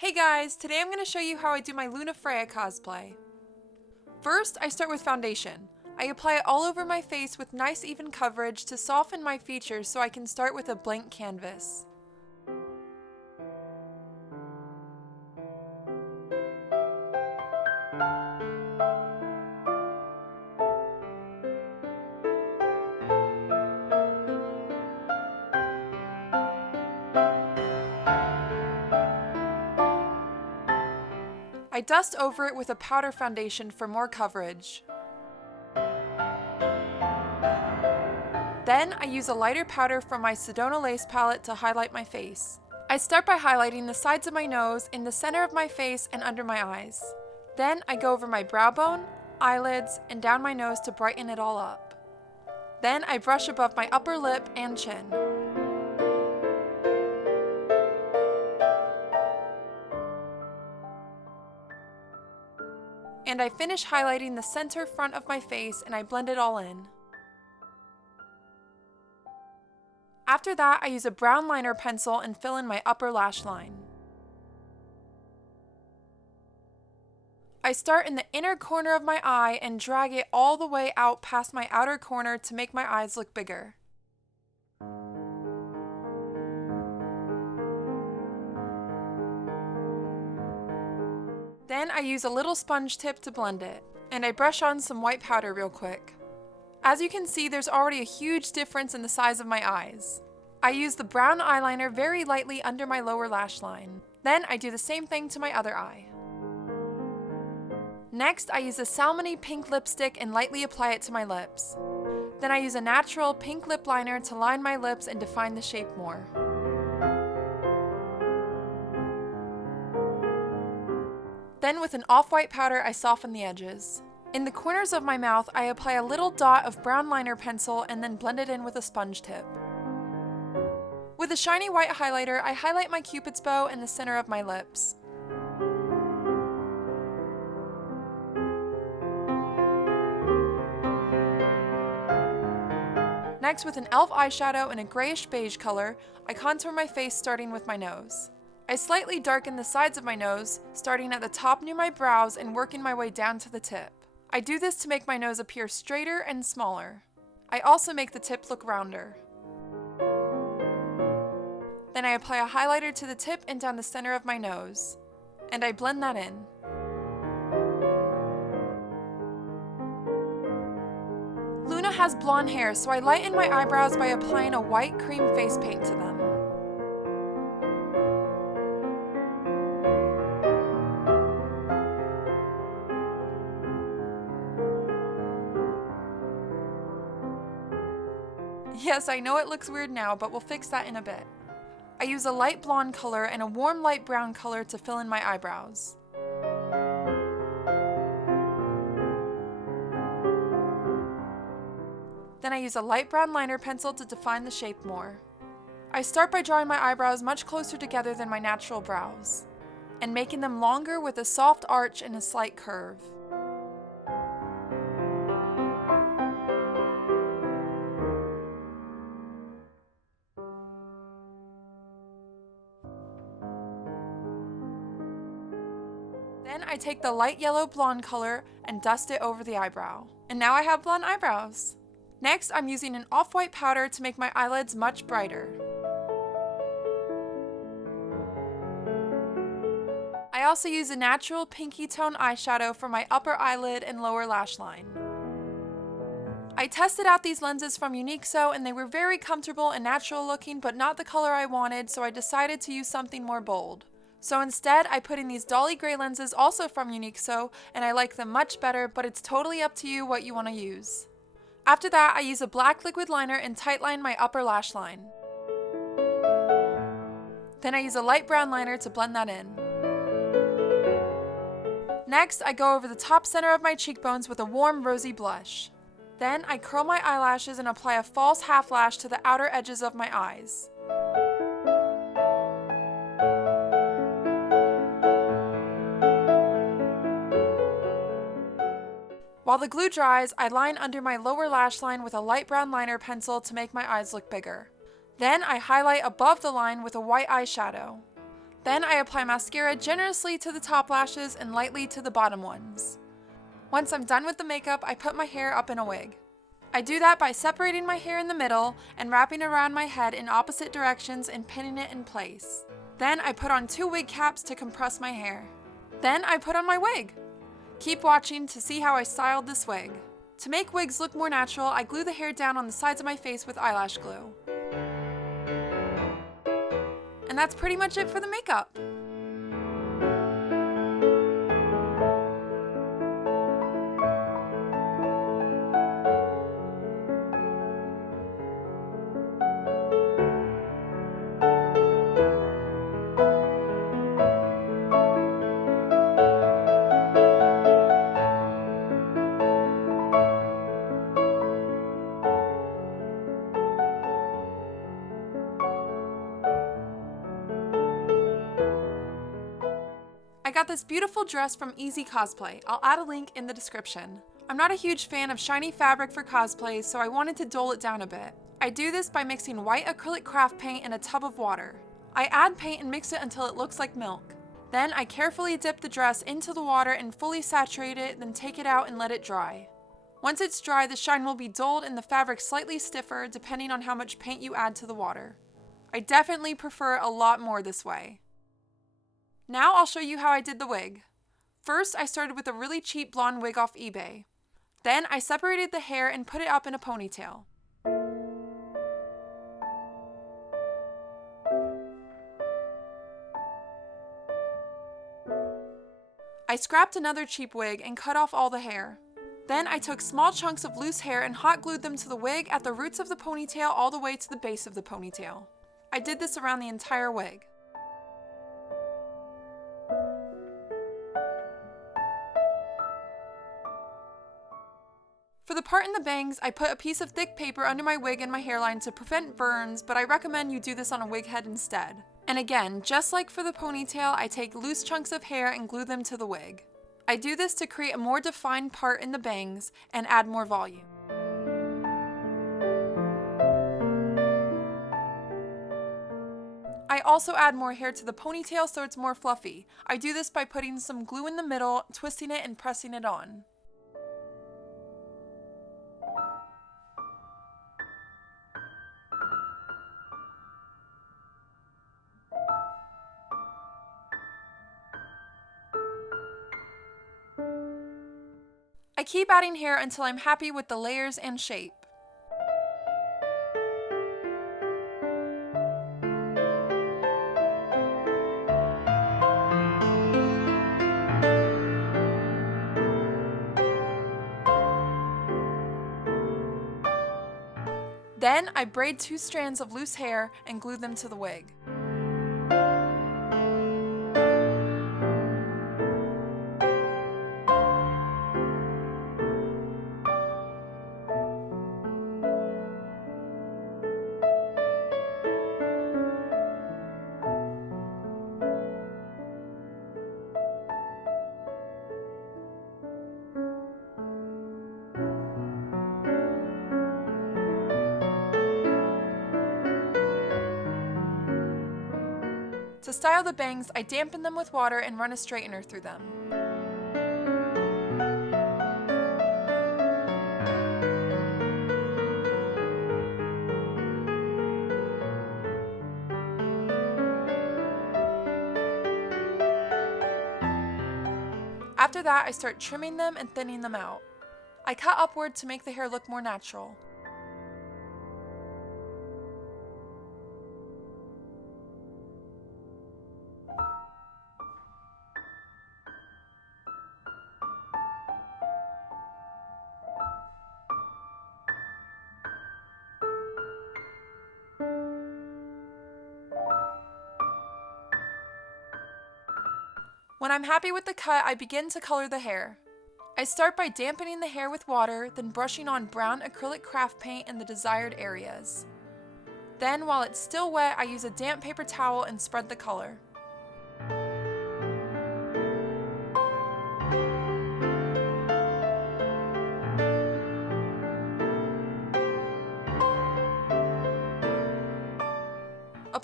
Hey guys, today I'm going to show you how I do my Lunafreya cosplay. First, I start with foundation. I apply it all over my face with nice even coverage to soften my features so I can start with a blank canvas. I dust over it with a powder foundation for more coverage. Then I use a lighter powder from my Sedona Lace palette to highlight my face. I start by highlighting the sides of my nose, in the center of my face, and under my eyes. Then I go over my brow bone, eyelids, and down my nose to brighten it all up. Then I brush above my upper lip and chin. And I finish highlighting the center front of my face and I blend it all in. After that, I use a brown liner pencil and fill in my upper lash line. I start in the inner corner of my eye and drag it all the way out past my outer corner to make my eyes look bigger. Then I use a little sponge tip to blend it, and I brush on some white powder real quick. As you can see, there's already a huge difference in the size of my eyes. I use the brown eyeliner very lightly under my lower lash line. Then I do the same thing to my other eye. Next, I use a salmony pink lipstick and lightly apply it to my lips. Then I use a natural pink lip liner to line my lips and define the shape more. Then with an off-white powder, I soften the edges. In the corners of my mouth, I apply a little dot of brown liner pencil and then blend it in with a sponge tip. With a shiny white highlighter, I highlight my cupid's bow and the center of my lips. Next, with an e.l.f. eyeshadow in a grayish beige color, I contour my face starting with my nose. I slightly darken the sides of my nose, starting at the top near my brows and working my way down to the tip. I do this to make my nose appear straighter and smaller. I also make the tip look rounder. Then I apply a highlighter to the tip and down the center of my nose, and I blend that in. Luna has blonde hair, so I lighten my eyebrows by applying a white cream face paint to them. Yes, I know it looks weird now, but we'll fix that in a bit. I use a light blonde color and a warm light brown color to fill in my eyebrows. Then I use a light brown liner pencil to define the shape more. I start by drawing my eyebrows much closer together than my natural brows, and making them longer with a soft arch and a slight curve. Then I take the light yellow blonde color and dust it over the eyebrow. And now I have blonde eyebrows. Next, I'm using an off-white powder to make my eyelids much brighter. I also use a natural pinky tone eyeshadow for my upper eyelid and lower lash line. I tested out these lenses from EZCO and they were very comfortable and natural looking, but not the color I wanted, so I decided to use something more bold. So instead, I put in these Dolly gray lenses also from EQUITMENT, and I like them much better, but it's totally up to you what you want to use. After that, I use a black liquid liner and tightline my upper lash line. Then I use a light brown liner to blend that in. Next, I go over the top center of my cheekbones with a warm rosy blush. Then I curl my eyelashes and apply a false half lash to the outer edges of my eyes. While the glue dries, I line under my lower lash line with a light brown liner pencil to make my eyes look bigger. Then I highlight above the line with a white eyeshadow. Then I apply mascara generously to the top lashes and lightly to the bottom ones. Once I'm done with the makeup, I put my hair up in a wig. I do that by separating my hair in the middle and wrapping around my head in opposite directions and pinning it in place. Then I put on 2 wig caps to compress my hair. Then I put on my wig. Keep watching to see how I styled this wig. To make wigs look more natural, I glue the hair down on the sides of my face with eyelash glue. And that's pretty much it for the makeup. I got this beautiful dress from EZCosplay. I'll add a link in the description. I'm not a huge fan of shiny fabric for cosplays, so I wanted to dull it down a bit. I do this by mixing white acrylic craft paint in a tub of water. I add paint and mix it until it looks like milk. Then I carefully dip the dress into the water and fully saturate it, then take it out and let it dry. Once it's dry, the shine will be dulled and the fabric slightly stiffer depending on how much paint you add to the water. I definitely prefer a lot more this way. Now I'll show you how I did the wig. First, I started with a really cheap blonde wig off eBay. Then I separated the hair and put it up in a ponytail. I scrapped another cheap wig and cut off all the hair. Then I took small chunks of loose hair and hot glued them to the wig at the roots of the ponytail all the way to the base of the ponytail. I did this around the entire wig. For the part in the bangs, I put a piece of thick paper under my wig and my hairline to prevent burns, but I recommend you do this on a wig head instead. And again, just like for the ponytail, I take loose chunks of hair and glue them to the wig. I do this to create a more defined part in the bangs and add more volume. I also add more hair to the ponytail so it's more fluffy. I do this by putting some glue in the middle, twisting it and pressing it on. I keep adding hair until I'm happy with the layers and shape. Then I braid 2 strands of loose hair and glue them to the wig. To style the bangs, I dampen them with water and run a straightener through them. After that, I start trimming them and thinning them out. I cut upward to make the hair look more natural. When I'm happy with the cut, I begin to color the hair. I start by dampening the hair with water, then brushing on brown acrylic craft paint in the desired areas. Then, while it's still wet, I use a damp paper towel and spread the color.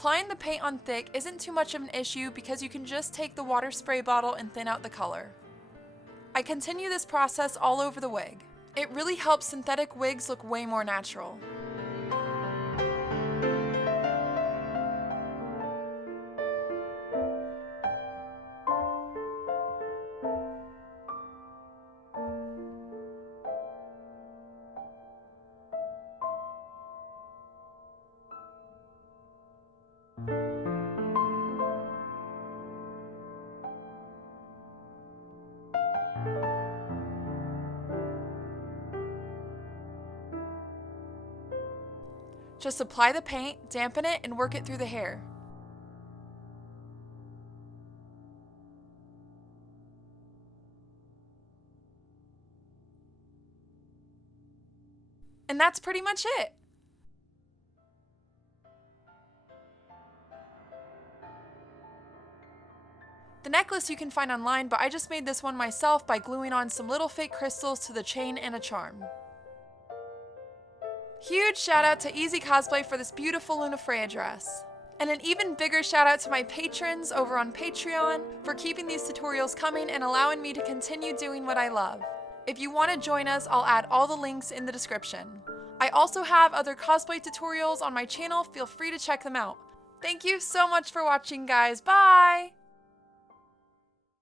Applying the paint on thick isn't too much of an issue because you can just take the water spray bottle and thin out the color. I continue this process all over the wig. It really helps synthetic wigs look way more natural. Just apply the paint, dampen it, and work it through the hair. And that's pretty much it. The necklace you can find online, but I just made this one myself by gluing on some little fake crystals to the chain and a charm. Huge shout out to EZCosplay for this beautiful Lunafreya dress. And an even bigger shout out to my patrons over on Patreon for keeping these tutorials coming and allowing me to continue doing what I love. If you want to join us, I'll add all the links in the description. I also have other cosplay tutorials on my channel, feel free to check them out. Thank you so much for watching, guys. Bye!